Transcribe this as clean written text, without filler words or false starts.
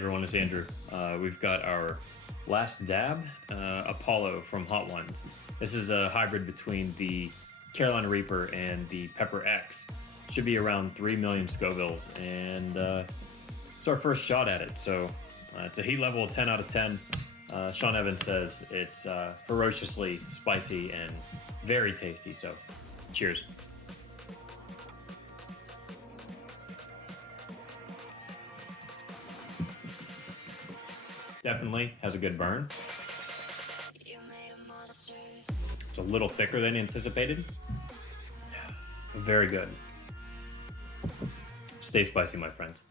everyone, it's Andrew. We've got our last dab, Apollo from Hot Ones. This is a hybrid between the Carolina Reaper and the Pepper X. Should be around 3 million Scovilles, and it's our first shot at it. So it's a heat level of 10 out of 10. Sean Evans says it's ferociously spicy and very tasty. So cheers. Definitely has a good burn. It's a little thicker than anticipated. Very good. Stay spicy, my friends.